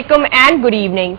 Assalamualaikum and good evening.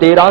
13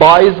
22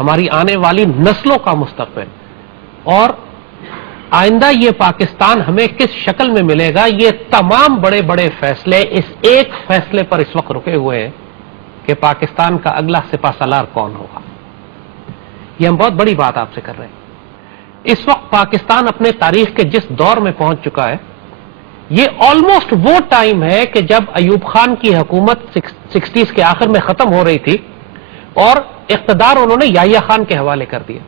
ہماری آنے والی نسلوں کا مستقبل، اور آئندہ یہ پاکستان ہمیں کس شکل میں ملے گا، یہ تمام بڑے بڑے فیصلے اس ایک فیصلے پر اس وقت رکے ہوئے ہیں کہ پاکستان کا اگلا سپہ سالار کون ہوگا۔ یہ ہم بہت بڑی بات آپ سے کر رہے ہیں۔ اس وقت پاکستان اپنے تاریخ کے جس دور میں پہنچ چکا ہے، یہ آلموسٹ وہ ٹائم ہے کہ جب ایوب خان کی حکومت 60s کے آخر میں ختم ہو رہی تھی اور اقتدار انہوں نے یحییٰ خان کے حوالے کر دیا۔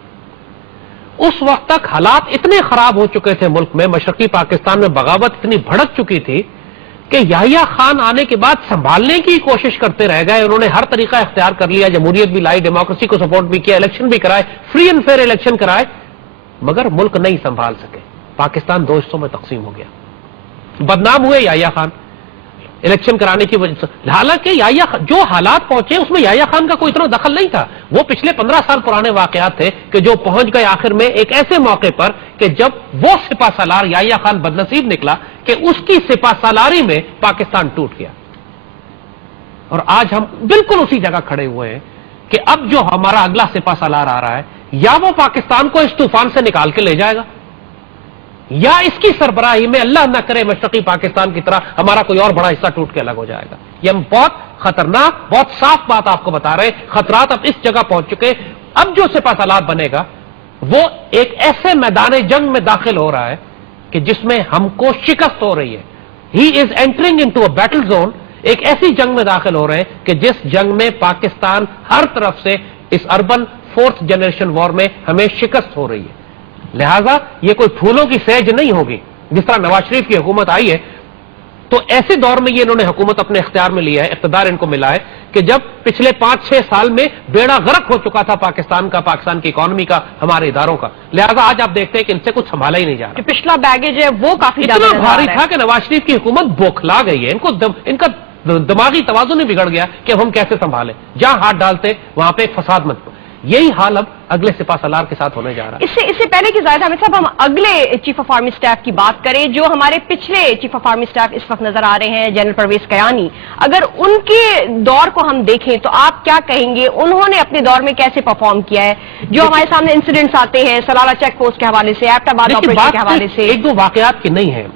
اس وقت تک حالات اتنے خراب ہو چکے تھے ملک میں، مشرقی پاکستان میں بغاوت اتنی بھڑک چکی تھی کہ یحییٰ خان آنے کے بعد سنبھالنے کی کوشش کرتے رہ گئے۔ انہوں نے ہر طریقہ اختیار کر لیا، جمہوریت بھی لائی، ڈیموکریسی کو سپورٹ بھی کیا، الیکشن بھی کرائے، فری اینڈ فیئر الیکشن کرائے، مگر ملک نہیں سنبھال سکے۔ پاکستان دو حصوں میں تقسیم ہو گیا۔ بدنام ہوئے یحییٰ خان الیکشن کرانے کی وجہ سے، حالانکہ جو حالات پہنچے اس میں یحییٰ خان کا کوئی اتنا دخل نہیں تھا۔ وہ پچھلے 15 سال پرانے واقعات تھے کہ جو پہنچ گئے آخر میں ایک ایسے موقع پر کہ جب وہ سپہ سالار یحییٰ خان بدنصیب نکلا کہ اس کی سپہ سالاری میں پاکستان ٹوٹ گیا۔ اور آج ہم بالکل اسی جگہ کھڑے ہوئے ہیں کہ اب جو ہمارا اگلا سپہ سالار آ رہا ہے، یا وہ پاکستان کو اس طوفان سے نکال کے لے جائے گا، یا اس کی سربراہی میں اللہ نہ کرے مشرقی پاکستان کی طرح ہمارا کوئی اور بڑا حصہ ٹوٹ کے الگ ہو جائے گا۔ یہ ہم بہت خطرناک، بہت صاف بات آپ کو بتا رہے ہیں۔ خطرات اب اس جگہ پہنچ چکے۔ اب جو سپہ سالار بنے گا وہ ایک ایسے میدان جنگ میں داخل ہو رہا ہے کہ جس میں ہم کو شکست ہو رہی ہے۔ He is entering into a battle zone. ایک ایسی جنگ میں داخل ہو رہے ہیں کہ جس جنگ میں پاکستان ہر طرف سے اس اربن 4th جنریشن وار میں ہمیں شکست ہو رہی ہے۔ لہذا یہ کوئی پھولوں کی سیج نہیں ہوگی۔ جس طرح نواز شریف کی حکومت آئی ہے تو ایسے دور میں یہ انہوں نے حکومت اپنے اختیار میں لیا ہے، اقتدار ان کو ملا ہے کہ جب پچھلے 5-6 سال میں بیڑا غرق ہو چکا تھا پاکستان کا، پاکستان کی اکانومی کا، ہمارے اداروں کا۔ لہذا آج آپ دیکھتے ہیں کہ ان سے کچھ سنبھالا ہی نہیں جا رہا۔ پچھلا بیگیج ہے وہ کافی اتنا بھاری تھا کہ نواز شریف کی حکومت بوکھلا گئی ہے، ان کا دماغی توازن ہی بگڑ گیا کہ اب ہم کیسے سنبھالیں، جہاں ہاتھ ڈالتے وہاں پہ ایک فساد مت۔ یہی حال اب اگلے سپہ سالار کے ساتھ ہونے جا رہا ہے۔ اس سے پہلے کہ زاہد حامد صاحب ہم اگلے چیف آف آرمی سٹاف کی بات کریں، جو ہمارے پچھلے چیف آف آرمی سٹاف اس وقت نظر آ رہے ہیں جنرل پرویز کیانی، اگر ان کے دور کو ہم دیکھیں تو آپ کیا کہیں گے انہوں نے اپنے دور میں کیسے پرفارم کیا ہے؟ جو ہمارے سامنے انسیڈنٹس آتے ہیں سلالہ چیک پوسٹ کے حوالے سے، ایبٹ آباد آپریشن کے حوالے سے، ایک دو واقعات کی نہیں ہے،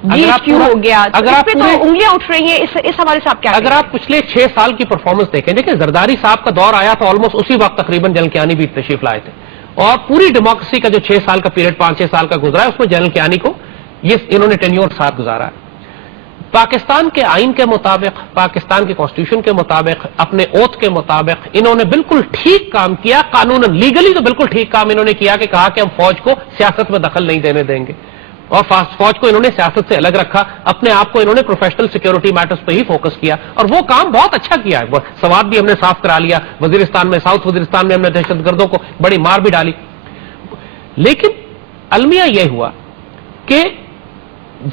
کیوں ہو گیا، اگر آپ انگلیاں اٹھ رہی ہیں، اس حوالے سے آپ کیا اگر آپ پچھلے 6 سال کی پرفارمنس دیکھیں، دیکھیں زرداری صاحب کا دور آیا تو آلموسٹ اسی وقت تقریباً جنرل کیانی بھی تشریف لائے تھے، اور پوری ڈیموکریسی کا جو 6 سال کا پیریڈ 5-6 سال کا گزرا ہے اس میں جنرل کیانی کو انہوں نے ٹینیور ساتھ گزارا ہے۔ پاکستان کے آئین کے مطابق، پاکستان کے کانسٹیٹیوشن کے مطابق، اپنے اوتھ کے مطابق انہوں نے بالکل ٹھیک کام کیا، قانوناً لیگلی تو بالکل ٹھیک کام انہوں نے کیا کہ کہا کہ ہم فوج کو سیاست میں دخل نہیں دینے دیں گے، اور فوج کو انہوں نے سیاست سے الگ رکھا، اپنے آپ کو انہوں نے پروفیشنل سیکیورٹی میٹرز پہ ہی فوکس کیا، اور وہ کام بہت اچھا کیا ہے۔ سوات بھی ہم نے صاف کرا لیا، وزیرستان میں، ساؤتھ وزیرستان میں ہم نے دہشت گردوں کو بڑی مار بھی ڈالی، لیکن المیہ یہ ہوا کہ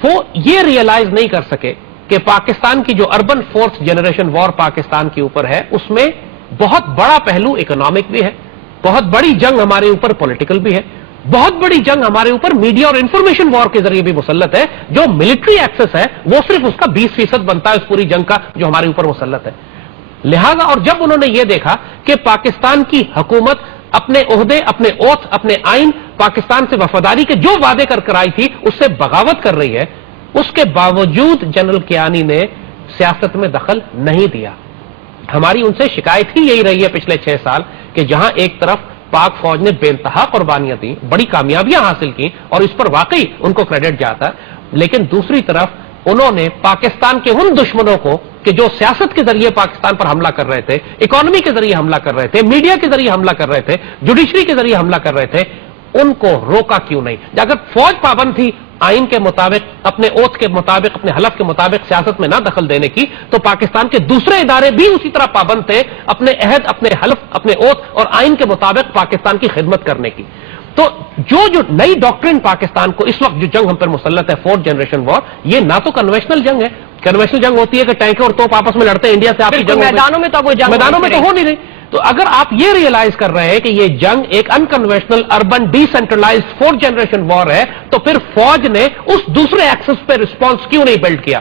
وہ یہ ریئلائز نہیں کر سکے کہ پاکستان کی جو اربن 4th جنریشن وار پاکستان کے اوپر ہے اس میں بہت بڑا پہلو اکنامک بھی ہے، بہت بڑی جنگ ہمارے اوپر پولیٹیکل بھی ہے، بہت بڑی جنگ ہمارے اوپر میڈیا اور انفارمیشن وار کے ذریعے بھی مسلط ہے۔ جو ملٹری ایکسس ہے وہ صرف اس کا 20% بنتا ہے اس پوری جنگ کا جو ہمارے اوپر مسلط ہے۔ لہذا اور جب انہوں نے یہ دیکھا کہ پاکستان کی حکومت اپنے عہدے، اپنے اوتھ، اپنے آئین، پاکستان سے وفاداری کے جو وعدے کر آئی تھی اس سے بغاوت کر رہی ہے، اس کے باوجود جنرل کیانی نے سیاست میں دخل نہیں دیا۔ ہماری ان سے شکایت ہی یہی رہی ہے پچھلے 6 سال کہ جہاں ایک طرف پاک فوج نے بے انتہا قربانیاں دیں، بڑی کامیابیاں حاصل کی اور اس پر واقعی ان کو کریڈٹ جاتا ہے، لیکن دوسری طرف انہوں نے پاکستان کے ان دشمنوں کو کہ جو سیاست کے ذریعے پاکستان پر حملہ کر رہے تھے، اکانومی کے ذریعے حملہ کر رہے تھے، میڈیا کے ذریعے حملہ کر رہے تھے، جوڈیشری کے ذریعے حملہ کر رہے تھے، ان کو روکا کیوں نہیں؟ اگر فوج پابند تھی آئین کے مطابق، اپنے اوتھ کے مطابق، اپنے حلف کے مطابق سیاست میں نہ دخل دینے کی، تو پاکستان کے دوسرے ادارے بھی اسی طرح پابند تھے اپنے عہد، اپنے حلف، اپنے اوتھ اور آئین کے مطابق پاکستان کی خدمت کرنے کی۔ تو جو نئی ڈاکٹرن پاکستان کو اس وقت جو جنگ ہم پر مسلط ہے 4th جنریشن وار، یہ نہ تو کنونشنل جنگ ہے، کنونشنل جنگ ہوتی ہے کہ ٹینک اور توپ آپس میں لڑتے ہیں، انڈیا سے آپ کی جنگ میدانوں میں تو وہ جنگ میدانوں میں تو ہو نہیں رہی۔ تو اگر آپ یہ ریئلائز کر رہے ہیں کہ یہ جنگ ایک unconventional urban decentralized 4th generation war ہے، تو پھر فوج نے اس دوسرے ایکسس پہ رسپانس کیوں نہیں بلڈ کیا؟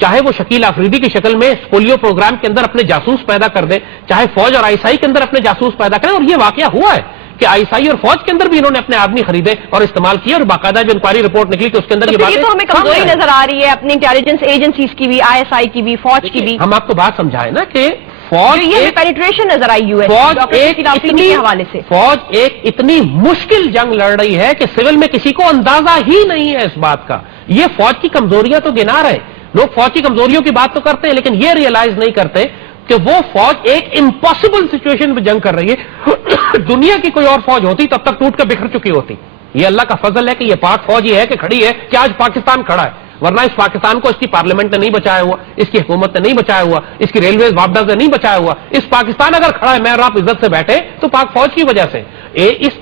چاہے وہ شکیل آفریدی کی شکل میں پولیو پروگرام کے اندر اپنے جاسوس پیدا کر دیں، چاہے فوج اور ISI کے اندر اپنے جاسوس پیدا کریں. اور یہ واقعہ ہوا ہے کہ ISI اور فوج کے اندر بھی انہوں نے اپنے آدمی خریدے اور استعمال کیے، اور باقاعدہ جو انکوائری رپورٹ نکلی کہ اس کے اندر یہ تو ہمیں کمزوری نظر آ رہی ہے اپنی انٹیلیجنس ایجنسیز کی بھی، ISI کی بھی، فوج کی بھی. ہم آپ کو بات سمجھائیں نا کہ فوج یہ پینیٹریشن نظر آئی US کے حوالے سے. فوج ایک اتنی مشکل جنگ لڑ رہی ہے کہ سول میں کسی کو اندازہ ہی نہیں ہے اس بات کا. یہ فوج کی کمزوریاں تو گنا رہے ہیں لوگ، فوج کی کمزوریوں کی بات تو کرتے ہیں لیکن یہ ریئلائز نہیں کرتے کہ وہ فوج ایک امپاسبل سچویشن میں جنگ کر رہی ہے. دنیا کی کوئی اور فوج ہوتی تب تک ٹوٹ کر بکھر چکی ہوتی. یہ اللہ کا فضل ہے کہ یہ پاک فوج یہ ہے کہ کھڑی ہے کہ آج پاکستان کھڑا ہے، ورنہ اس پاکستان کو اس کی پارلیمنٹ نے نہیں بچایا ہوا، اس کی حکومت نے نہیں بچایا ہوا، اس کی ریلویز وابڈا نے نہیں بچایا ہوا. اس پاکستان اگر کھڑا ہے میں اور آپ عزت سے بیٹھے تو پاک فوج کی وجہ سے.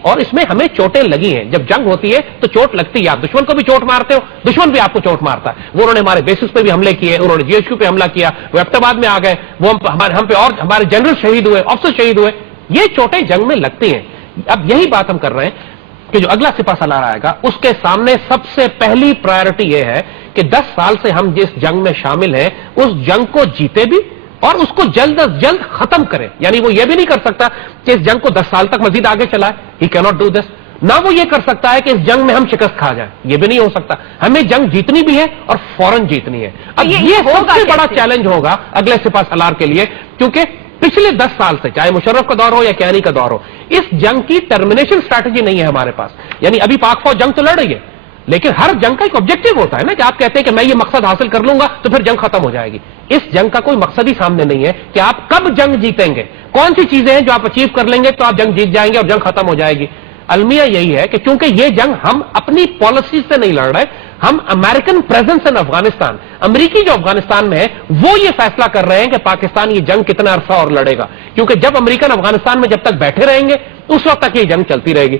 اور اس میں ہمیں چوٹیں لگی ہیں. جب جنگ ہوتی ہے تو چوٹ لگتی ہے. آپ دشمن کو بھی چوٹ مارتے ہو، دشمن بھی آپ کو چوٹ مارتا ہے. وہ انہوں نے ہمارے بیسس پہ بھی حملے کیے، انہوں نے GHQ پہ حملہ کیا، وہ ایبٹ میں آ گئے، وہ ہم پہ اور ہمارے جنرل شہید ہوئے، افسر شہید ہوئے. یہ چوٹیں جنگ میں لگتی ہیں. اب یہی بات ہم کر رہے ہیں کہ جو اگلا سپہ سالار آئے گا اس کے سامنے سب سے پہلی پرائرٹی یہ ہے کہ 10 سال سے ہم جس جنگ میں شامل ہیں اس جنگ کو جیتے بھی اور اس کو جلد از جلد ختم کرے. یعنی وہ یہ بھی نہیں کر سکتا کہ اس جنگ کو 10 سال تک مزید آگے چلائے. ہی کی ناٹ ڈو دس. نہ وہ یہ کر سکتا ہے کہ اس جنگ میں ہم شکست کھا جائیں. یہ بھی نہیں ہو سکتا. ہمیں جنگ جیتنی بھی ہے اور فوراً جیتنی ہے. اب یہ سب سے بڑا چیلنج ہوگا اگلے سپہ سالار کے لیے، کیونکہ پچھلے 10 سال سے چاہے مشرف کا دور ہو یا کیانی کا دور ہو اس جنگ کی ٹرمینیشن اسٹریٹجی نہیں ہے ہمارے پاس. یعنی ابھی پاک فوج جنگ تو لڑ رہی ہے لیکن ہر جنگ کا ایک آبجیکٹو ہوتا ہے نا کہ آپ کہتے ہیں کہ میں یہ مقصد حاصل کر لوں گا تو پھر جنگ ختم ہو جائے گی. اس جنگ کا کوئی مقصد ہی سامنے نہیں ہے کہ آپ کب جنگ جیتیں گے، کون سی چیزیں ہیں جو آپ اچیو کر لیں گے تو آپ جنگ جیت جائیں گے اور جنگ ختم ہو جائے گی. المیہ یہی ہے کہ کیونکہ یہ جنگ ہم اپنی پالیسی سے نہیں لڑ رہے، ہم امریکن پریزنس ان افغانستان، امریکی جو افغانستان میں ہے وہ یہ فیصلہ کر رہے ہیں کہ پاکستان یہ جنگ کتنا عرصہ اور لڑے گا. کیونکہ جب امریکن افغانستان میں جب تک بیٹھے رہیں گے اس وقت تک یہ جنگ چلتی رہے گی.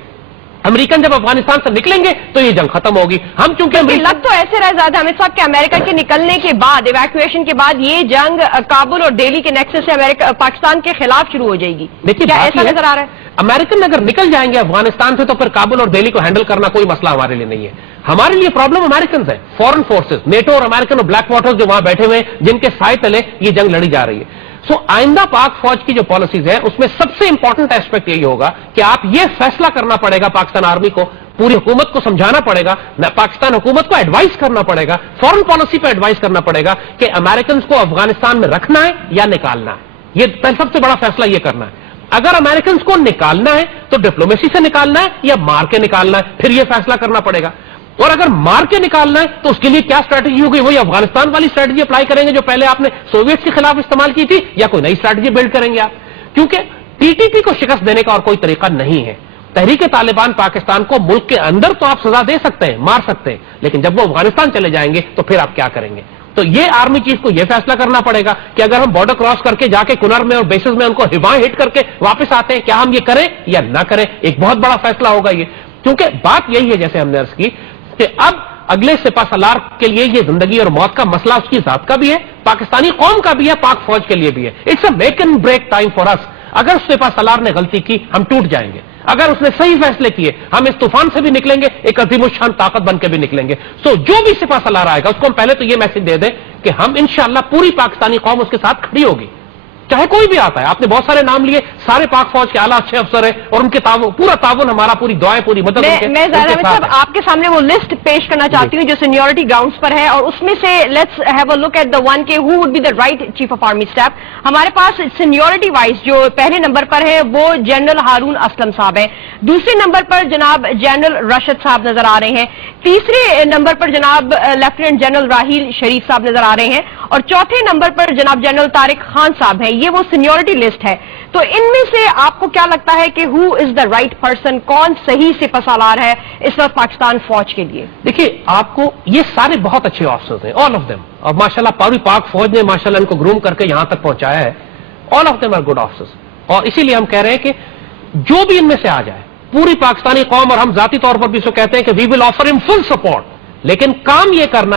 امریکن جب افغانستان سے نکلیں گے تو یہ جنگ ختم ہوگی. ہم چونکہ لگ تو ایسے رہے زیادہ حامد صاحب کہ امریکہ کے نکلنے کے بعد، ایویکویشن کے بعد یہ جنگ کابل اور دہلی کے نیکسس سے پاکستان کے خلاف شروع ہو جائے گی. دیکھیے ایسا نظر آ رہا ہے امریکن اگر نکل جائیں گے افغانستان سے تو پھر کابل اور دہلی کو ہینڈل کرنا کوئی مسئلہ ہمارے لیے نہیں ہے. ہمارے لیے پرابلم امریکنز ہے، فورن فورسز، نیٹو اور امریکن اور بلیک واٹرز جو وہاں بیٹھے ہوئے ہیں جن کے سائے تلے یہ جنگ لڑی جا رہی ہے. سو آئندہ پاک فوج کی جو پالیسیز ہیں اس میں سب سے امپورٹنٹ ایسپیکٹ یہی ہوگا کہ آپ یہ فیصلہ کرنا پڑے گا پاکستان آرمی کو، پوری حکومت کو سمجھانا پڑے گا، پاکستان حکومت کو ایڈوائز کرنا پڑے گا، فورن پالیسی پہ ایڈوائز کرنا پڑے گا کہ امریکنز کو افغانستان میں رکھنا ہے یا نکالنا ہے. یہ سب سے بڑا فیصلہ یہ کرنا ہے. اگر امریکنز کو نکالنا ہے تو ڈپلومیسی سے نکالنا ہے یا مار کے نکالنا ہے، پھر یہ فیصلہ کرنا پڑے گا. اور اگر مار کے نکالنا ہے تو اس کے لیے کیا اسٹریٹجی ہوگی؟ وہی افغانستان والی اسٹریٹجی اپلائی کریں گے جو پہلے آپ نے سوویٹس کے خلاف استعمال کی تھی، یا کوئی نئی اسٹریٹجی بلڈ کریں گے آپ؟ کیونکہ TTP کو شکست دینے کا اور کوئی طریقہ نہیں ہے. تحریک طالبان پاکستان کو ملک کے اندر تو آپ سزا دے سکتے ہیں، مار سکتے ہیں، لیکن جب وہ افغانستان چلے جائیں گے تو پھر آپ کیا کریں گے؟ تو یہ آرمی چیف کو یہ فیصلہ کرنا پڑے گا کہ اگر ہم بارڈر کراس کر کے جا کے کنر میں اور بیسز میں ان کو ہوائیں ہٹ کر کے واپس آتے ہیں کیا ہم یہ کریں یا نہ کریں. ایک بہت بڑا فیصلہ ہوگا یہ. کیونکہ بات یہی ہے جیسے ہم نے عرض کی کہ اب اگلے سپہ سالار کے لیے یہ زندگی اور موت کا مسئلہ اس کی ذات کا بھی ہے، پاکستانی قوم کا بھی ہے، پاک فوج کے لیے بھی ہے. It's a make and break time for us. اگر سپہ سالار نے غلطی کی ہم ٹوٹ جائیں گے، اگر اس نے صحیح فیصلے کیے ہم اس طوفان سے بھی نکلیں گے، ایک عظیم الشان طاقت بن کے بھی نکلیں گے. سو جو بھی سپہ سالار آئے گا اس کو ہم پہلے تو یہ میسج دے دیں کہ ہم انشاءاللہ پوری پاکستانی قوم اس کے ساتھ کھڑی ہوگی، چاہے کوئی بھی آتا ہے. آپ نے بہت سارے نام لیے، سارے پاک فوج کے اعلیٰ اچھے افسر ہیں اور ان کے پورا تعاون ہمارا، پوری دعائیں، پوری مدد. میں صاحب آپ کے سامنے وہ لسٹ پیش کرنا چاہتی ہوں جو سینیورٹی گراؤنڈز پر ہے، اور اس میں سے let's have a look at the one کہ who would be the right chief of army staff. ہمارے پاس سینیورٹی وائز جو پہلے نمبر پر ہے وہ جنرل ہارون اسلم صاحب ہیں، دوسرے نمبر پر جناب جنرل رشد صاحب نظر آ رہے ہیں، تیسرے نمبر پر جناب لیفٹیننٹ جنرل راحیل شریف صاحب نظر آ رہے ہیں، اور چوتھے نمبر پر جناب جنرل طارق خان صاحب ہیں. یہ وہ سینیورٹی لسٹ ہے. تو ان میں سے آپ کو کیا لگتا ہے کہ ہو از دا رائٹ پرسن، کون صحیح سپہ سالار ہے اس وقت پاکستان فوج کے لیے؟ دیکھیے آپ کو یہ سارے بہت اچھے آفیسرز ہیں، آل آف دیم، اور ماشاءاللہ پوری پاک فوج نے ماشاءاللہ ان کو گروم کر کے یہاں تک پہنچایا ہے. All of them are good officers. اور اسی لیے ہم کہہ رہے ہیں کہ جو بھی ان میں سے آ جائے پوری پاکستانی قوم، اور ہم ذاتی طور پر بھی اس کو کہتے ہیں کہ وی ول آفر ہم فل سپورٹ، لیکن کام یہ کرنا.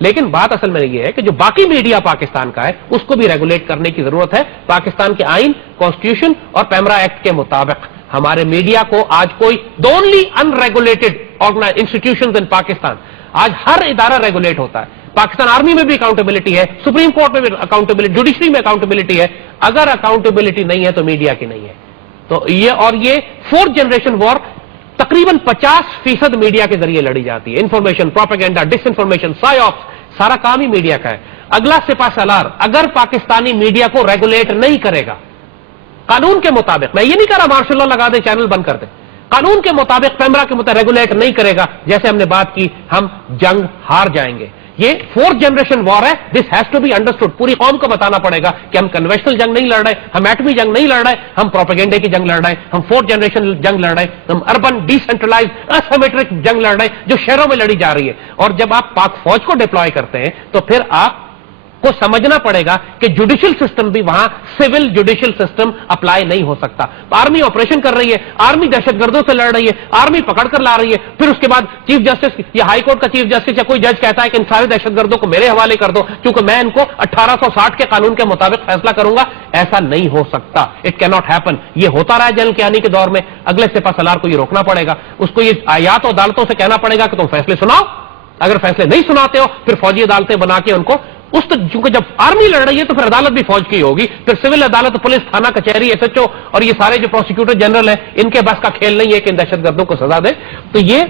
لیکن بات اصل میں یہ ہے کہ جو باقی میڈیا پاکستان کا ہے اس کو بھی ریگولیٹ کرنے کی ضرورت ہے. پاکستان کے آئین, کانسٹیٹیوشن اور پیمرا ایکٹ کے مطابق ہمارے میڈیا کو آج کوئی the only unregulated institutions in Pakistan, آج ہر ادارہ ریگولیٹ ہوتا ہے. پاکستان آرمی میں بھی اکاؤنٹیبلٹی ہے, سپریم کورٹ میں بھی اکاؤنٹیبلٹی, جوڈیشری میں اکاؤنٹیبلٹی ہے. اگر اکاؤنٹیبلٹی نہیں ہے تو میڈیا کی نہیں ہے. تو یہ فورتھ جنریشن وار تقریباً 50% میڈیا کے ذریعے لڑی جاتی ہے. انفارمیشن, پروپیگنڈا, ڈس انفارمیشن, سائی آپس, سارا کام ہی میڈیا کا ہے. اگلا سپہ سالار اگر پاکستانی میڈیا کو ریگولیٹ نہیں کرے گا قانون کے مطابق, میں یہ نہیں کہہ رہا مارشل لا لگا دے چینل بند کر دے, قانون کے مطابق پیمرا کے مطابق ریگولیٹ نہیں کرے گا, جیسے ہم نے بات کی, ہم جنگ ہار جائیں گے. یہ فورتھ جنریشن وار ہے. This has to be understood. پوری قوم کو بتانا پڑے گا کہ ہم کنوینشنل جنگ نہیں لڑ رہے, ہم ایٹمی جنگ نہیں لڑ رہے, ہم پروپیگنڈے کی جنگ لڑ رہے ہیں, ہم فورتھ جنریشن جنگ لڑ رہے ہیں, ہم اربن ڈی سینٹرلائز اسیمیٹرک جنگ لڑ رہے ہیں جو شہروں میں لڑی جا رہی ہے. اور جب آپ پاک فوج کو ڈپلوائے کرتے ہیں تو پھر آپ کو سمجھنا پڑے گا کہ جوڈیشل سسٹم بھی وہاں سول جوڈیشل سسٹم اپلائی نہیں ہو سکتا. آرمی آپریشن کر رہی ہے, آرمی دہشت گردوں سے لڑ رہی ہے, آرمی پکڑ کر لا رہی ہے, پھر اس کے بعد چیف جسٹس یا ہائی کورٹ کا چیف جسٹس یا کوئی جج کہتا ہے کہ ان سارے دہشت گردوں کو میرے حوالے کر دو کیونکہ میں ان کو 1860 کے قانون کے مطابق فیصلہ کروں گا. ایسا نہیں ہو سکتا. اٹ کی ناٹ ہیپن. یہ ہوتا رہا جنرل کیانی کے دور میں. اگلے سپہ سالار کو یہ روکنا پڑے گا, اس کو یہ آیات و عدالتوں سے کہنا پڑے گا کہ تم فیصلے سناؤ. اگر فیصلے نہیں سناتے ہو پھر فوجی عدالتیں بنا کے ان کو چونکہ جب آرمی لڑ رہی ہے تو پھر عدالت بھی فوج کی ہوگی, پھر سول عدالت, پولیس, تھانہ, کچہری, ایس ایچ او اور یہ سارے جو پروسیکیوٹر جنرل ہیں ان کے بس کا کھیل نہیں ہے کہ ان دہشت گردوں کو سزا دے. تو یہ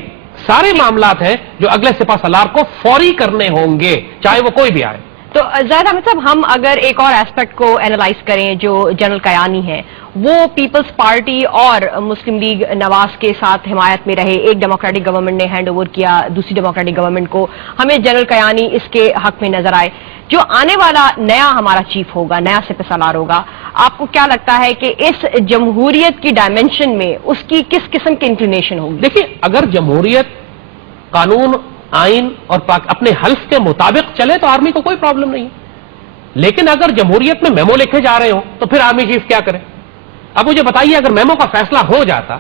سارے معاملات ہیں جو اگلے سپہ سالار کو فوری کرنے ہوں گے چاہے وہ کوئی بھی آئے. تو زاہد احمد صاحب, ہم اگر ایک اور ایسپیکٹ کو اینالائز کریں, جو جنرل کیانی ہے وہ پیپلز پارٹی اور مسلم لیگ نواز کے ساتھ حمایت میں رہے. ایک ڈیموکریٹک گورنمنٹ نے ہینڈ اوور کیا دوسری ڈیموکریٹک گورنمنٹ کو, ہمیں جنرل کیانی اس کے حق میں نظر آئے. جو آنے والا نیا ہمارا چیف ہوگا, نیا سپہ سالار ہوگا, آپ کو کیا لگتا ہے کہ اس جمہوریت کی ڈائمینشن میں اس کی کس قسم کی انکلینیشن ہوگی؟ دیکھیے, اگر جمہوریت قانون, آئین اور اپنے حلف کے مطابق چلے تو آرمی کو کوئی پرابلم نہیں ہے. لیکن اگر جمہوریت میں میمو لکھے جا رہے ہوں تو پھر آرمی چیف کیا کرے؟ اب مجھے بتائیے, اگر میمو کا فیصلہ ہو جاتا,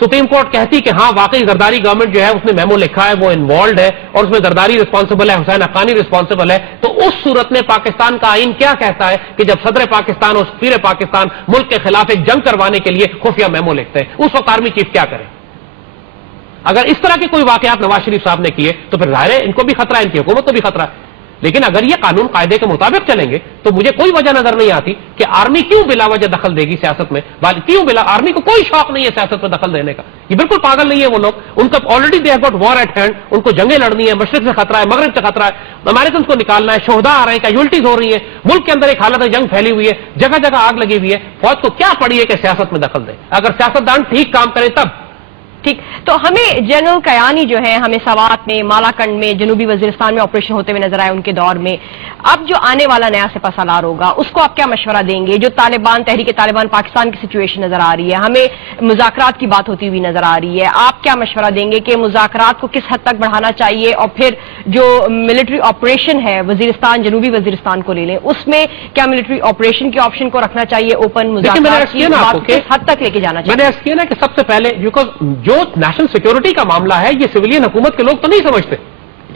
سپریم کورٹ کہتی کہ ہاں واقعی زرداری گورنمنٹ جو ہے اس نے میمو لکھا ہے, وہ انوالوڈ ہے اور اس میں زرداری رسپانسبل ہے, حسین حقانی رسپانسبل ہے, تو اس صورت میں پاکستان کا آئین کیا کہتا ہے کہ جب صدر پاکستان اور سفیر پاکستان ملک کے خلاف ایک جنگ کروانے کے لیے خفیہ میمو لکھتے ہیں, اس وقت آرمی چیف کیا کرے؟ اگر اس طرح کے کوئی واقعات نواز شریف صاحب نے کیے تو پھر ظاہر ہے ان کو بھی خطرہ ہے, ان کی حکومت کو بھی خطرہ ہے. لیکن اگر یہ قانون قاعدے کے مطابق چلیں گے تو مجھے کوئی وجہ نظر نہیں آتی کہ آرمی کیوں بلا وجہ دخل دے گی سیاست میں. کیوں آرمی کو کوئی شوق نہیں ہے سیاست میں دخل دینے کا. یہ بالکل پاگل نہیں ہے وہ لوگ. ان کا already they have got war at hand. ان کو جنگیں لڑنی ہے, مشرق سے خطرہ ہے, مغرب سے خطرہ ہے, امریکن کو نکالنا ہے, شہداء آ رہے ہیں, کیجولٹیز ہو رہی ہیں, ملک کے اندر ایک حالت ہے, جنگ پھیلی ہوئی ہے, جگہ جگہ آگ لگی ہوئی ہے. فوج کو کیا پڑی ہے کہ سیاست میں دخل دے؟ اگر سیاستدان ٹھیک کام کرے تب. ٹھیک, تو ہمیں جنرل کیانی جو ہے ہمیں سوات میں, مالاکنڈ میں, جنوبی وزیرستان میں آپریشن ہوتے ہوئے نظر آئے ان کے دور میں. اب جو آنے والا نیا سپہ سالار ہوگا اس کو آپ کیا مشورہ دیں گے؟ جو طالبان, تحریک طالبان پاکستان کی سچویشن نظر آ رہی ہے, ہمیں مذاکرات کی بات ہوتی ہوئی نظر آ رہی ہے, آپ کیا مشورہ دیں گے کہ مذاکرات کو کس حد تک بڑھانا چاہیے؟ اور پھر جو ملٹری آپریشن ہے وزیرستان, جنوبی وزیرستان کو لے لیں, اس میں کیا ملٹری آپریشن کے آپشن کو رکھنا چاہیے؟ اوپن مذاکرات کی بات کس حد تک لے کے جانا چاہیے؟ میں نے عرض کیا نا کہ سب سے پہلے جو نیشنل سیکورٹی کا معاملہ ہے یہ سویلین حکومت کے لوگ تو نہیں سمجھتے.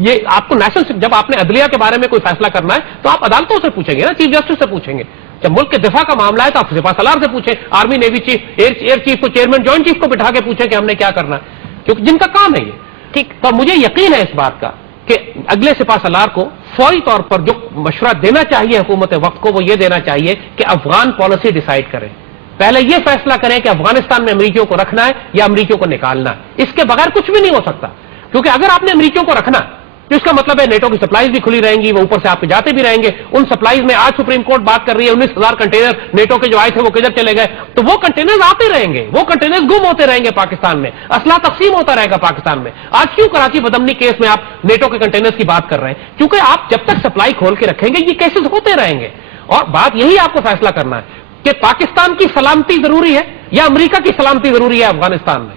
یہ آپ کو نیشنل, جب آپ نے عدلیہ کے بارے میں کوئی فیصلہ کرنا ہے تو آپ عدالتوں سے پوچھیں گے نا, چیف جسٹس سے پوچھیں گے. جب ملک کے دفاع کا معاملہ ہے تو آپ سپہ سالار سے پوچھیں, army navy chief, air chief کو, چیئرمین جوائنٹ چیف کو بٹھا کے پوچھیں کہ ہم نے کیا کرنا ہے, کیونکہ جن کا کام ہے یہ. ٹھیک, تو مجھے یقین ہے اس بات کا کہ اگلے سپہ سالار کو فوری طور پر جو مشورہ دینا چاہیے حکومت وقت کو, وہ یہ دینا چاہیے کہ افغان پالیسی ڈیسائیڈ کریں. پہلے یہ فیصلہ کریں کہ افغانستان میں امریکیوں کو رکھنا ہے یا امریکیوں کو نکالنا ہے. اس کے بغیر کچھ بھی نہیں ہو سکتا, کیونکہ اگر آپ نے امریکیوں کو رکھنا تو اس کا مطلب ہے نیٹو کی سپلائیز بھی کھلی رہیں گی, وہ اوپر سے آپ کے جاتے بھی رہیں گے. ان سپلائیز میں آج سپریم کورٹ بات کر رہی ہے 19,000 کنٹینر نیٹو کے جو آئے تھے وہ کدھر چلے گئے؟ تو وہ کنٹینرز آتے رہیں گے, وہ کنٹینرز گم ہوتے رہیں گے پاکستان میں, اسلحہ تقسیم ہوتا رہے گا پاکستان میں. آج کیوں کراچی بدمنی کیس میں آپ نیٹو کے کنٹینرز کی بات کر رہے ہیں؟ کیونکہ آپ جب تک سپلائی کھول کے رکھیں گے یہ کیسز ہوتے رہیں گے. اور بات یہی آپ کو فیصلہ کرنا ہے کہ پاکستان کی سلامتی ضروری ہے یا امریکہ کی سلامتی ضروری ہے افغانستان میں.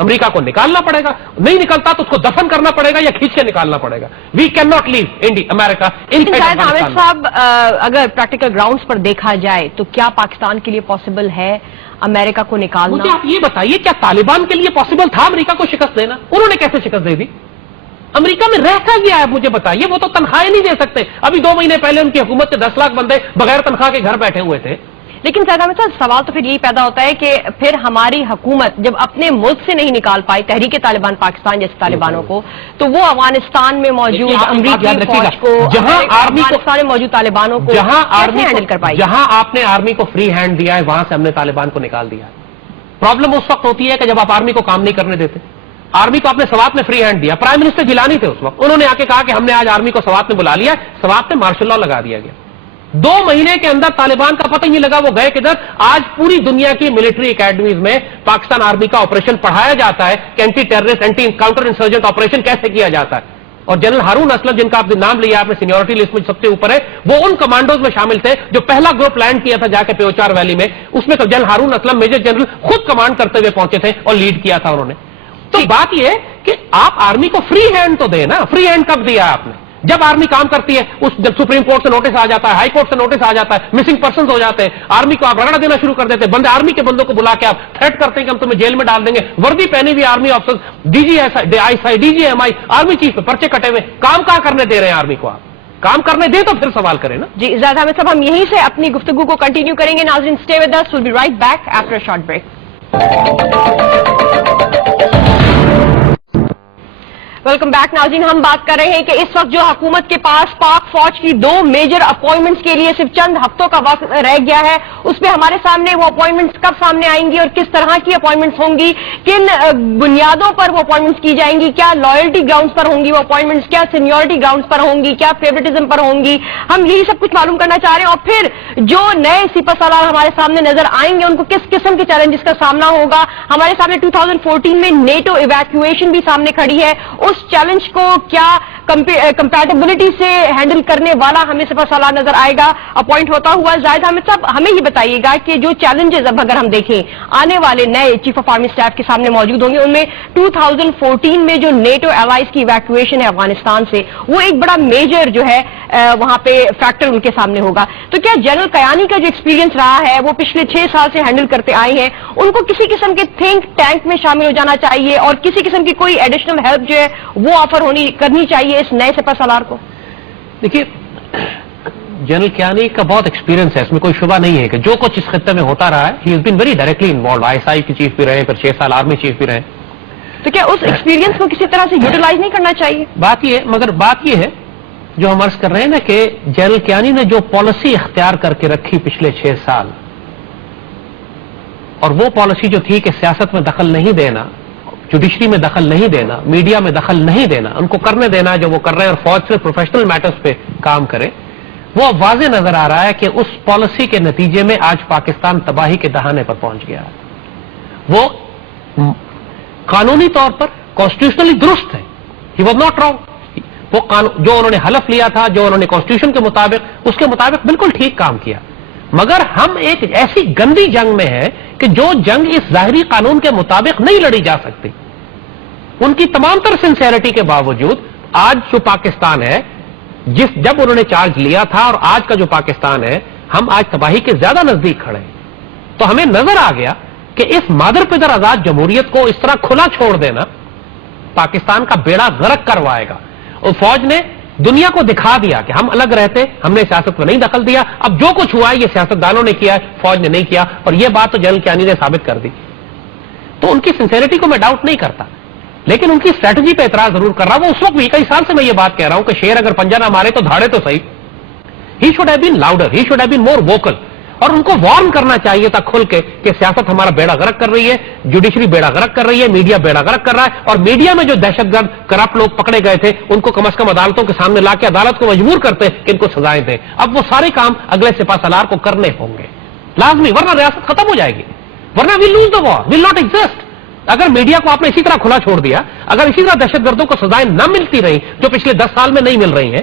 امریکہ کو نکالنا پڑے گا, نہیں نکلتا تو اس کو دفن کرنا پڑے گا یا کھینچ کے نکالنا پڑے گا. وی کین ناٹ لیو امریکہ. حامد صاحب, اگر پریکٹیکل گراؤنڈز پر دیکھا جائے تو کیا پاکستان کے لیے پاسبل ہے امریکہ کو نکالنا؟ مجھے آپ یہ بتائیے, کیا طالبان کے لیے پاسبل تھا امریکہ کو شکست دینا؟ انہوں نے کیسے شکست دے دی؟ امریکہ میں رہتا گیا ہے, مجھے بتائیے. وہ تو تنخواہیں نہیں دے سکتے. ابھی 2 مہینے پہلے ان کی حکومت کے 10 لاکھ بندے بغیر تنخواہ کے گھر بیٹھے ہوئے تھے. لیکن سید احمد صاحب, سوال تو پھر یہی پیدا ہوتا ہے کہ پھر ہماری حکومت جب اپنے ملک سے نہیں نکال پائی تحریک طالبان پاکستان جیسے طالبانوں کو, تو وہ افغانستان میں موجود امریکی فوج کو, جہاں آرمی پاکستان میں موجود طالبانوں کو کیسے ہینڈل کر پائی؟ جہاں آپ نے آرمی کو فری ہینڈ دیا ہے وہاں سے ہم نے طالبان کو نکال دیا. پرابلم اس وقت ہوتی ہے کہ جب آپ آرمی کو کام نہیں کرنے دیتے. آرمی کو آپ نے سوات میں فری ہینڈ دیا. پرائم منسٹر جیلانی تھے اس وقت, انہوں نے آ کے کہا کہ ہم نے آج آرمی کو سوات میں بلا لیا, سوات میں مارشل لا لگا دیا گیا. 2 مہینے کے اندر طالبان کا پتہ ہی نہیں لگا وہ گئے کدھر. آج پوری دنیا کی ملٹری اکیڈمیز میں پاکستان آرمی کا آپریشن پڑھایا جاتا ہے کہ anti terrorist, anti counter insurgent operation کیسے کیا جاتا ہے. اور جنرل ہارون اسلم, جن کا آپ نے نام لیا آپ نے سینیورٹی لسٹ میں سب سے اوپر ہے, وہ ان کمانڈوز میں شامل تھے جو پہلا گروپ لینڈ کیا تھا جا کے پیوچار ویلی میں. اس میں تو general Haroon Aslam major general خود کمانڈ کرتے ہوئے پہنچے تھے اور لیڈ کیا تھا انہوں نے. تو بات یہ ہے کہ آپ آرمی کو فری ہینڈ تو دیں نا. فری ہینڈ کب دیا آپ نے؟ جب آرمی کام کرتی ہے, اس جب سپریم کورٹ سے نوٹس آ جاتا ہے, ہائی کورٹ سے نوٹس آ جاتا ہے, مسنگ پرسنز ہو جاتے ہیں, آرمی کو آپ رگڑا دینا شروع کر دیتے ہیں. آرمی کے بندوں کو بلا کے آپ تھریٹ کرتے ہیں کہ ہم تمہیں جیل میں ڈال دیں گے. وردی پہنی ہوئی army officer, D G M I army chief پہ پرچے کٹے ہوئے, کام کہاں کرنے دے رہے ہیں آرمی کو؟ آپ کام کرنے دیں تو پھر سوال کریں نا. جی زید احمد صاحب, ہم یہیں سے اپنی گفتگو کو کنٹینیو کریں گے. ناظرین, stay with us, we'll be right back after a short break. Welcome back. ناظرین, ہم بات کر رہے ہیں کہ اس وقت جو حکومت کے پاس پاک فوج کی 2 میجر اپوائنٹمنٹس کے لیے صرف چند ہفتوں کا وقت رہ گیا ہے, اس پہ ہمارے سامنے وہ اپوائنٹمنٹس کب سامنے آئیں گی اور کس طرح کی اپوائنٹمنٹس ہوں گی, کن بنیادوں پر وہ اپوائنٹمنٹس کی جائیں گی, کیا لائلٹی گراؤنڈز پر ہوں گی وہ اپوائنٹمنٹس, کیا سینیورٹی گراؤنڈز پر ہوں گی, کیا فیوریٹزم پر ہوں گی, ہم یہی سب کچھ معلوم کرنا چاہ رہے ہیں. اور پھر جو نئے سپہ سالار ہمارے سامنے نظر آئیں گے ان کو کس قسم کے چیلنجز کا سامنا ہوگا. ہمارے سامنے 2014 میں نیٹو ایویکویشن بھی سامنے کھڑی ہے. اس چیلنج کو کیا کمپیٹیبلٹی سے ہینڈل کرنے والا ہمیں سپہ سالار نظر آئے گا اپوائنٹ ہوتا ہوا؟ زاہد احمد صاحب, ہمیں یہ بتائیے گا کہ جو چیلنجز اب اگر ہم دیکھیں آنے والے نئے چیف آف آرمی اسٹاف کے سامنے موجود ہوں گے, ان میں 2014 میں جو نیٹو الائز کی ایویکویشن ہے افغانستان سے, وہ ایک بڑا میجر جو ہے وہاں پہ فیکٹر ان کے سامنے ہوگا. تو کیا جنرل کیانی کا جو ایکسپیرینس رہا ہے وہ پچھلے 6 سال سے ہینڈل کرتے آئے ہیں, ان کو کسی قسم کے تھنک ٹینک میں شامل ہو جانا چاہیے اور کسی قسم کی کوئی ایڈیشنل ہیلپ جو ہے وہ آفر کرنی چاہیے اس نئے سپہ سالار کو؟ دیکھیے, جنرل کیانی کا بہت ایکسپیرینس ہے, اس میں کوئی شبہ نہیں ہے کہ جو کچھ اس خطے میں ہوتا رہا ہے, he has been very directly involved. ISI کی چیف بھی رہے, پھر 6 سال آرمی چیف بھی رہے. تو کیا اس ایکسپیرینس کو کسی طرح سے یوٹیلائز نہیں کرنا چاہیے؟ بات یہ ہے جو ہم عرض کر رہے ہیں نا کہ جنرل کیانی نے جو پالیسی اختیار کر کے رکھی پچھلے 6 سال, اور وہ پالیسی جو تھی کہ سیاست میں دخل نہیں دینا, جوڈیشری میں دخل نہیں دینا, میڈیا میں دخل نہیں دینا, ان کو کرنے دینا جو وہ کر رہے ہیں, اور فوج سے پروفیشنل میٹرز پہ کام کرے, وہ واضح نظر آ رہا ہے کہ اس پالیسی کے نتیجے میں آج پاکستان تباہی کے دہانے پر پہنچ گیا ہے. وہ قانونی طور پر کانسٹیٹیوشنلی درست ہے, ہی واز ناٹ رانگ. وہ جو انہوں نے حلف لیا تھا, جو انہوں نے کانسٹیٹیوشن کے مطابق, اس کے مطابق بالکل ٹھیک کام کیا. مگر ہم ایک ایسی گندی جنگ میں ہیں کہ جو جنگ اس ظاہری قانون کے مطابق نہیں لڑی جا سکتی. ان کی تمام تر سنسیئرٹی کے باوجود آج جو پاکستان ہے, جب انہوں نے چارج لیا تھا اور آج کا جو پاکستان ہے, ہم آج تباہی کے زیادہ نزدیک کھڑے ہیں. تو ہمیں نظر آ گیا کہ اس مادر پدر آزاد جمہوریت کو اس طرح کھلا چھوڑ دینا پاکستان کا بیڑا غرق کروائے گا. اور فوج نے دنیا کو دکھا دیا کہ ہم الگ رہتے, ہم نے سیاست میں نہیں دخل دیا. اب جو کچھ ہوا ہے یہ سیاستدانوں نے کیا ہے, فوج نے نہیں کیا, اور یہ بات تو جنرل کیانی نے ثابت کر دی. تو ان کی سنسیئرٹی کو میں ڈاؤٹ نہیں کرتا, لیکن ان کی اسٹریٹجی پہ اعتراض ضرور کر رہا ہوں. وہ اس وقت بھی کئی سال سے میں یہ بات کہہ رہا ہوں کہ شیر اگر پنجہ نہ مارے تو دھاڑے تو صحیح. He should have been louder, he should have been more vocal. اور ان کو وارن کرنا چاہیے تھا کھل کے کہ سیاست ہمارا بیڑا غرق کر رہی ہے, جوڈیشری بیڑا غرق کر رہی ہے, میڈیا بیڑا غرق کر رہا ہے. اور میڈیا میں جو دہشت گرد کرپٹ لوگ پکڑے گئے تھے ان کو کم از کم عدالتوں کے سامنے لا کے عدالت کو مجبور کرتے کہ ان کو سزائیں دیں. اب وہ سارے کام اگلے سپہ سالار کو کرنے ہوں گے لازمی, ورنہ ریاست ختم ہو جائے گی, ورنہ we lose the war, will not exist. اگر میڈیا کو آپ نے اسی طرح کھلا چھوڑ دیا, اگر اسی طرح دہشت گردوں کو سزائیں نہ ملتی رہی جو پچھلے 10 سال میں نہیں مل رہی ہیں,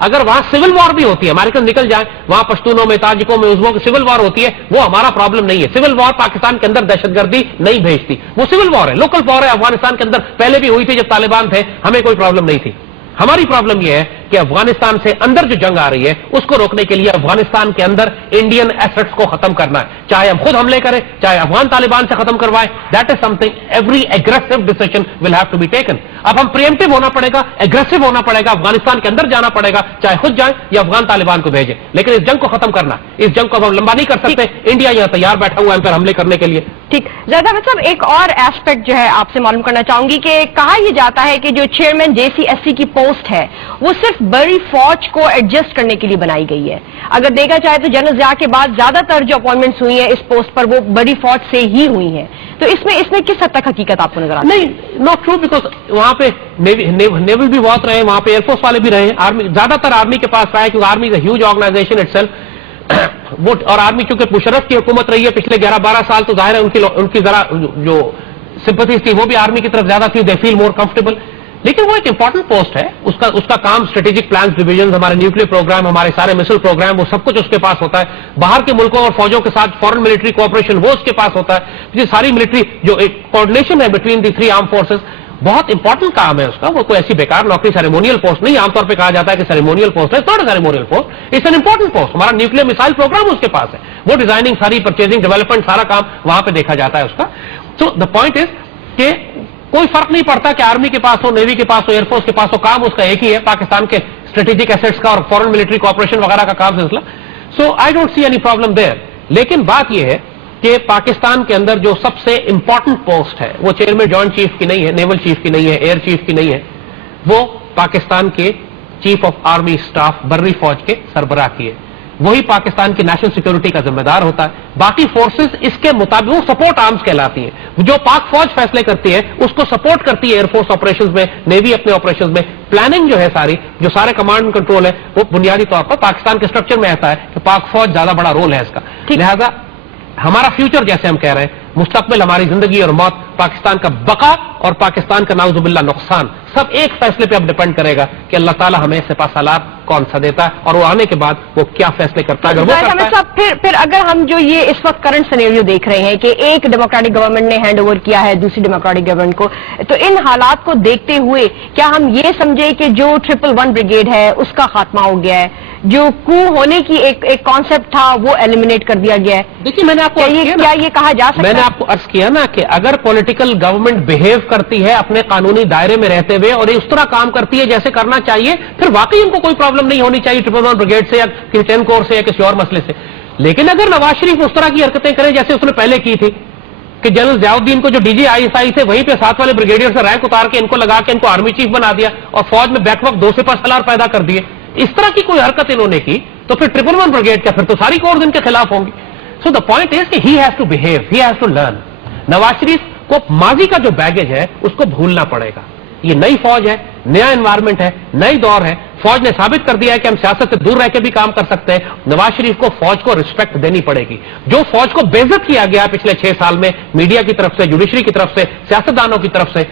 اگر وہاں سول وار بھی ہوتی ہے، امریکن نکل جائیں، وہاں پشتونوں میں، تاجکوں میں، عزموں کی سول وار ہوتی ہے، وہ ہمارا پرابلم نہیں ہے. سول وار پاکستان کے اندر دہشت گردی نہیں بھیجتی، وہ سول وار ہے، لوکل وار ہے. افغانستان کے اندر پہلے بھی ہوئی تھی جب طالبان تھے، ہمیں کوئی پرابلم نہیں تھی. ہماری پرابلم یہ ہے کہ افغانستان سے اندر جو جنگ آ رہی ہے اس کو روکنے کے لیے افغانستان کے اندر انڈین ایسٹس کو ختم کرنا ہے، چاہے ہم خود حملے کریں، چاہے افغان طالبان سے ختم کروائیں. That is something every aggressive decision will have to be taken. اب ہم پریمپٹیو ہونا پڑے گا، ایگریسو ہونا پڑے گا، افغانستان کے اندر جانا پڑے گا، چاہے خود جائیں یا افغان طالبان کو بھیجیں، لیکن اس جنگ کو ختم کرنا، اس جنگ کو ہم لمبا نہیں کر سکتے. انڈیا یہاں تیار بیٹھا ہوا ہے ہم پر حملے کرنے کے لیے. ٹھیک. زیادہ صاحب ایک اور ایسپیکٹ جو ہے آپ سے معلوم کرنا چاہوں گی کہ کہا یہ جاتا ہے کہ جو چیئرمین جے سی ایس سی کی پوسٹ ہے وہ صرف بڑی فوج کو ایڈجسٹ کرنے کے لیے بنائی گئی ہے. اگر دیکھا جائے تو جنرل ضیاء کے بعد زیادہ تر جو اپوائنٹمنٹس ہوئی ہیں اس پوسٹ پر وہ بڑی فوج سے ہی ہوئی ہیں. تو اس میں کس حد تک حقیقت آپ کو نظر آتی ہے؟ نہیں، ناٹ ٹرو، بیکاز وہاں پہ نیول بھی بہت رہے، وہاں پہ ایئر فورس والے بھی رہے. آرمی زیادہ تر آرمی کے پاس آیا کیونکہ army is a huge organization اٹ سیلف. اور آرمی چونکہ مشرف کی حکومت رہی ہے پچھلے 11-12 سال، تو ظاہر ہے ان کی ذرا جو سمپتھیز تھی وہ بھی آرمی کی طرف زیادہ تھی. دے فیل مور کمفرٹیبل. لیکن وہ ایک امپورٹنٹ پوسٹ ہے، اس کا کام اسٹریٹجک پلانز، ڈویژنز، ہمارے نیوکلیر پروگرام، ہمارے سارے مسل پروگرام، وہ سب کچھ اس کے پاس ہوتا ہے. باہر کے ملکوں اور فوجوں کے ساتھ فورن ملٹری کوآپریشن وہ اس کے پاس ہوتا ہے. یہ ساری ملٹری جو ایک کوآرڈینیشن ہے بٹوین دی 3 آرم فورسز، بہت امپورٹنٹ کام ہے اس کا. وہ کوئی ایسی بیکار نوکری، سیریمونیل پوسٹ نہیں. عام طور پہ کہا جاتا ہے کہ سیریمونیل پوسٹ ہے، not a ceremonial post, it's an important post. ہمارا نیوکلیر میسائل پروگرام اس کے پاس ہے، وہ ڈیزائننگ، ساری پرچیزنگ، ڈیولپمنٹ، سارا کام وہاں پہ دیکھا جاتا ہے اس کا. سو دا پوائنٹ از کہ کوئی فرق نہیں پڑتا کہ آرمی کے پاس ہو، نیوی کے پاس ہو، ایئر فورس کے پاس ہو، کام اس کا ایک ہی ہے، پاکستان کے اسٹریٹجک ایسٹس کا اور فورن ملٹری کوآپریشن وغیرہ کا کام سلسلہ. So I don't see any problem there. لیکن بات یہ ہے کہ پاکستان کے اندر جو سب سے امپورٹنٹ پوسٹ ہے وہ چیئرمین جوائنٹ چیف کی نہیں ہے، نیول چیف کی نہیں ہے، ایئر چیف کی نہیں ہے، وہ پاکستان کے چیف آف آرمی اسٹاف بری فوج کے سربراہ کی ہے. وہی پاکستان کی نیشنل سیکورٹی کا ذمہ دار ہوتا ہے. باقی فورسز اس کے مطابق وہ سپورٹ آرمز کہلاتی ہیں. جو پاک فوج فیصلے کرتی ہے اس کو سپورٹ کرتی ہے ایئر فورس آپریشنز میں، نیوی اپنے آپریشنز میں. پلاننگ جو ہے ساری، جو سارے کمانڈ کنٹرول ہے، وہ بنیادی طور پر پاکستان کے اسٹرکچر میں ایسا ہے کہ پاک فوج زیادہ بڑا رول ہے اس کا. لہذا ہمارا فیوچر، جیسے ہم کہہ رہے ہیں، مستقبل، ہماری زندگی اور موت، پاکستان کا بقا اور پاکستان کا نعوذ باللہ نقصان، سب ایک فیصلے پہ اب ڈیپینڈ کرے گا کہ اللہ تعالیٰ ہمیں سپہ سالار کون سا دیتا ہے اور وہ آنے کے بعد وہ کیا فیصلے کرتا ہے. اگر وہ کرتا ہے، پھر اگر ہم جو یہ اس وقت کرنٹ سینیریو دیکھ رہے ہیں کہ ایک ڈیموکریٹک گورنمنٹ نے ہینڈ اوور کیا ہے دوسری ڈیموکریٹک گورنمنٹ کو، تو ان حالات کو دیکھتے ہوئے کیا ہم یہ سمجھے کہ جو 111 بریگیڈ ہے اس کا خاتمہ ہو گیا ہے، جو کو ہونے کی ایک کانسیپٹ تھا وہ ایلیمینیٹ کر دیا گیا ہے؟ دیکھیے، میں نے آپ کو کیا یہ کہا جا سکتا ہے؟ میں نے آپ کو عرض کیا نا کہ اگر پولیٹیکل گورنمنٹ بہیو کرتی ہے اپنے قانونی دائرے میں رہتے ہوئے اور اس طرح کام کرتی ہے جیسے کرنا چاہیے، پھر واقعی ان کو کوئی پرابلم نہیں ہونی چاہیے 111 بریگیڈ سے یا 10 کور سے یا کسی اور مسئلے سے. لیکن اگر نواز شریف اس طرح کی حرکتیں کریں جیسے اس نے پہلے کی تھی کہ جنرل ضیاء الدین کو جو D G I S I تھے وہیں پہ ساتھ والے بریگیڈیئر سے رینک اتار کے ان کو لگا کے ان کو آرمی چیف بنا دیا اور فوج میں بیک وقت 2 سپہ سالار پیدا کر دیے، اس طرح کی کوئی حرکت انہوں نے کی تو پھر 111 بریگیڈ کیا، پھر تو ساری کورز ان کے خلاف ہوں گی. سو دا پوائنٹ از کہ he has to behave, he has to learn. Nawaz Sharif کو ماضی کا جو بیگیج ہے اس کو بھولنا پڑے گا. یہ نئی فوج ہے، نیا انوائرمنٹ ہے، نئی دور ہے. فوج نے ثابت کر دیا ہے کہ ہم سیاست سے دور رہ کے بھی کام کر سکتے ہیں. نواز شریف کو فوج کو رسپیکٹ دینی پڑے گی. جو فوج کو بے عزت کیا گیا پچھلے 6 سال میں میڈیا کی طرف سے، جوڈیشری کی طرف سے، سیاستدانوں کی طرف سے،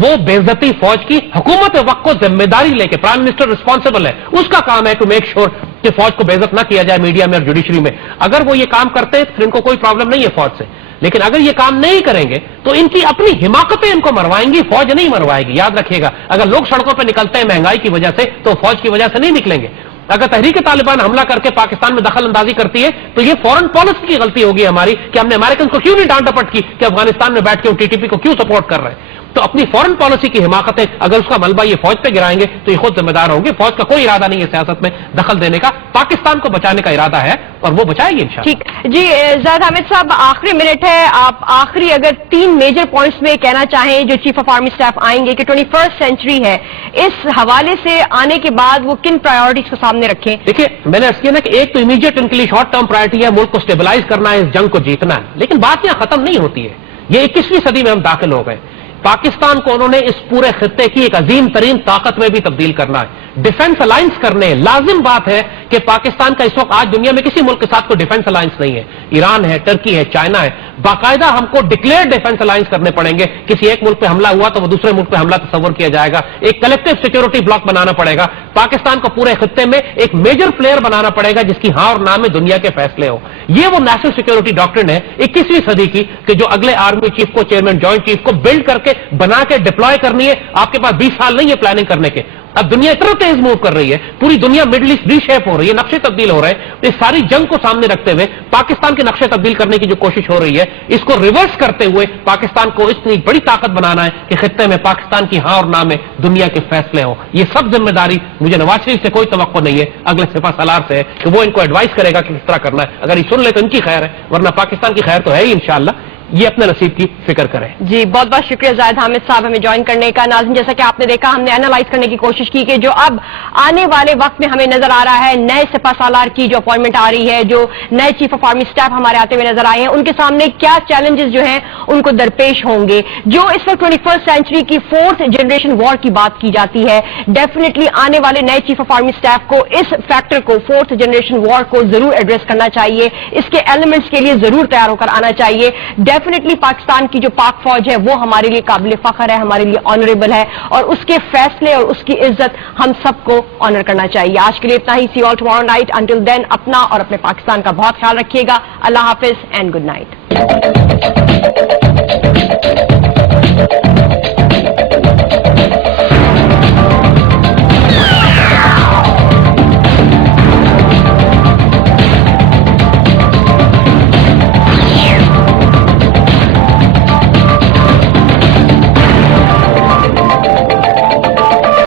وہ بے عزتی فوج کی حکومت وقت کو ذمہ داری لے کے، پرائم منسٹر رسپانسبل ہے، اس کا کام ہے ٹو میک شور کہ فوج کو بے عزت نہ کیا جائے میڈیا میں اور جوڈیشری میں. اگر وہ یہ کام کرتے ہیں تو پھر ان کو کوئی پرابلم نہیں ہے فوج سے. لیکن اگر یہ کام نہیں کریں گے تو ان کی اپنی حماقتیں ان کو مروائیں گی، فوج نہیں مروائے گی. یاد رکھیے گا، اگر لوگ سڑکوں پہ نکلتے ہیں مہنگائی کی وجہ سے تو فوج کی وجہ سے نہیں نکلیں گے. اگر تحریک طالبان حملہ کر کے پاکستان میں دخل اندازی کرتی ہے تو یہ فورن پالیسی کی غلطی ہوگی ہماری کہ ہم نے امریکن کو کیوں نہیں ڈانٹ ڈپٹ کی کہ افغانستان میں بیٹھ کے ٹی ٹی پی کو کیوں سپورٹ کر رہے ہیں. تو اپنی فورن پالیسی کی حماقتیں اگر اس کا ملبہ یہ فوج پہ گرائیں گے تو یہ خود ذمہ دار ہوں گے. فوج کا کوئی ارادہ نہیں ہے سیاست میں دخل دینے کا، پاکستان کو بچانے کا ارادہ ہے اور وہ بچائے گی انشاءاللہ. ٹھیک جی، زاہد حامد صاحب، آخری منٹ ہے، آپ آخری اگر 3 میجر پوائنٹس میں کہنا چاہیں جو چیف آف آرمی اسٹاف آئیں گے کہ 21st سینچری ہے، اس حوالے سے آنے کے بعد وہ کن پرائیورٹیز کو سامنے رکھیں؟ دیکھیے، میں نے عرض کیا نا کہ ایک تو امیڈیٹ ان کے لیے شارٹ ٹرم پرائرٹی ہے، ملک کو اسٹیبلائز کرنا ہے، اس جنگ کو جیتنا ہے. لیکن بات یہاں ختم نہیں ہوتی ہے. یہ 21ویں صدی میں ہم داخل ہو گئے. پاکستان کو انہوں نے اس پورے خطے کی ایک عظیم ترین طاقت میں بھی تبدیل کرنا ہے. ڈیفنس الائنس کرنے، لازم بات ہے کہ پاکستان کا اس وقت آج دنیا میں کسی ملک کے ساتھ کوئی ڈیفنس الائنس نہیں ہے. ایران ہے, ٹرکی ہے, چائنا ہے. باقاعدہ ہم کو ڈکلیئر ڈیفنس الائنس کرنے پڑیں گے. کسی ایک ملک پہ حملہ ہوا تو وہ دوسرے ملک پہ حملہ تصور کیا جائے گا. ایک کلیکٹو سیکورٹی بلاک بنانا پڑے گا. پاکستان کو پورے خطے میں ایک میجر پلیئر بنانا پڑے گا جس کی ہاں اور نہ میں دنیا کے فیصلے ہو. یہ وہ نیشنل سیکورٹی ڈاکٹرن ہے 21ویں صدی کی کہ جو اگلے آرمی چیف کو, چیئرمین جوائنٹ چیف کو بلڈ کر کے بنا کے ڈپلوائے کرنی ہے. آپ کے پاس 20 سال نہیں ہے پلاننگ کرنے کے. اب دنیا اتنا تیز موو کر رہی ہے, پوری دنیا مڈل ایسٹ ری شیپ ہو رہی ہے, نقشے تبدیل ہو رہے ہیں. اس ساری جنگ کو سامنے رکھتے ہوئے پاکستان کے نقشے تبدیل کرنے کی جو کوشش ہو رہی ہے, اس کو ریورس کرتے ہوئے پاکستان کو اتنی بڑی طاقت بنانا ہے کہ خطے میں پاکستان کی ہاں اور نہ میں دنیا کے فیصلے ہوں. یہ سب ذمہ داری مجھے نواز شریف سے کوئی توقع نہیں ہے, اگلے سپہ سالار سے ہے کہ وہ ان کو ایڈوائز کرے گا کہ کس طرح کرنا ہے. اگر یہ سن لے تو ان کی خیر ہے, ورنہ پاکستان کی خیر تو ہے ہی انشاءاللہ. یہ اپنے نصیب کی فکر کریں. جی بہت بہت شکریہ زاہد حامد صاحب ہمیں جوائن کرنے کا. ناظرین جیسا کہ آپ نے دیکھا, ہم نے اینالائز کرنے کی کوشش کی کہ جو اب آنے والے وقت میں ہمیں نظر آ رہا ہے, نئے سپہ سالار کی جو اپوائنٹمنٹ آ رہی ہے, جو نئے چیف آف آرمی اسٹاف ہمارے آتے ہوئے نظر آئے ہیں, ان کے سامنے کیا چیلنجز جو ہیں ان کو درپیش ہوں گے. جو اس وقت 21st سینچری کی 4th جنریشن وار کی بات کی جاتی ہے, ڈیفینیٹلی آنے والے نئے چیف آف آرمی اسٹاف کو اس فیکٹر کو, 4th جنریشن وار کو ضرور ایڈریس کرنا چاہیے. اس کے ایلیمنٹس کے لیے ضرور تیار ہو کر آنا چاہیے. ڈیفینیٹلی پاکستان کی جو پاک فوج ہے وہ ہمارے لیے قابل فخر ہے, ہمارے لیے آنریبل ہے, اور اس کے فیصلے اور اس کی عزت ہم سب کو آنر کرنا چاہیے. آج کے لیے اتنا ہی. سی آل ٹمارو نائٹ. انٹل دین اپنا اور اپنے پاکستان کا بہت خیال رکھیے گا. اللہ حافظ اینڈ گڈ نائٹ.